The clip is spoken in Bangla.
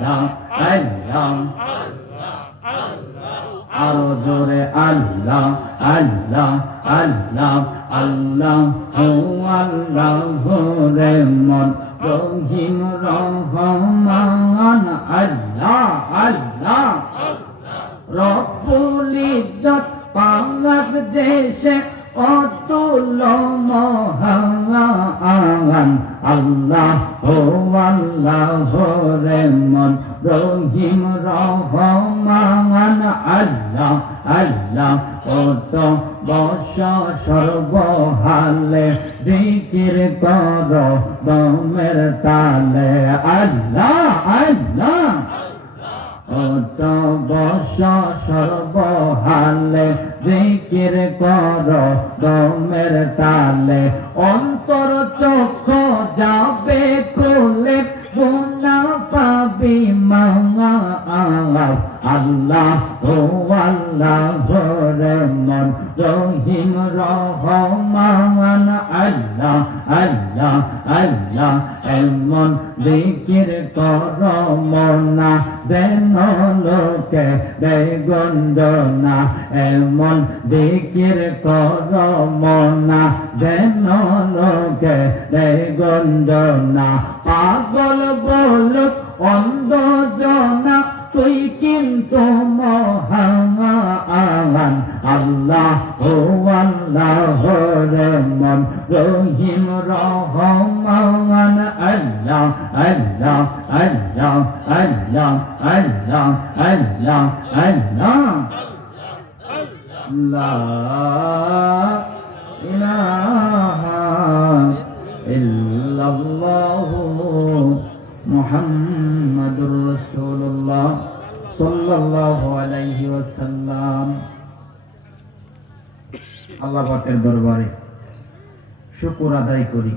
আল্লাহ আল্লাহ আরো জোরে আল্লাহ আল্লাহ আল্লাহ আল্লাহ হু আল্লাহ রে মন রহিম রহমান আল্লাহ আল্লাহ রব্বুল ইজ্জত পাক দেশে অতুল মহান আল্লাহ হো আল্লাহ রে মন রহিম রহমান আল্লাহ আল্লাহ কত বর্ষ সর্বহালে জিকির কর দমের তালে আল্লাহ আল্লাহ কত বর্ষ সর্বহালে জিকির কর দমের তালে অন্তর চক্ষু যাবে খুলে গুনাহ পাবি মাওলা আল্লাহ ও আল্লাহ রে মন রহিম রহমান আল্লাহ আল্লাহ আল্লাহ এমন জিকির কর মনা যেন লোকে দেয় গঞ্জনা এমন জিকির কর মনা যেন লোকে দেয় গঞ্জনা পাগল বলুক অন্ধ জনা তুই কিন্তু মহান আল্লাহ ও আল্লাহ রে মন রহিম রহমান আল্লাহ আল্লাহ আল্লাহ আল্লাহ আল্লাহ আল্লাহ আল্লাহ লা ইলাহা ইল্লাল্লাহু মুহাম্মাদুর রাসূলুল্লাহ সাল্লাল্লাহু আলাইহি ওয়াসাল্লাম। আল্লাহ পাকের দরবারে শুকর আদায় করি।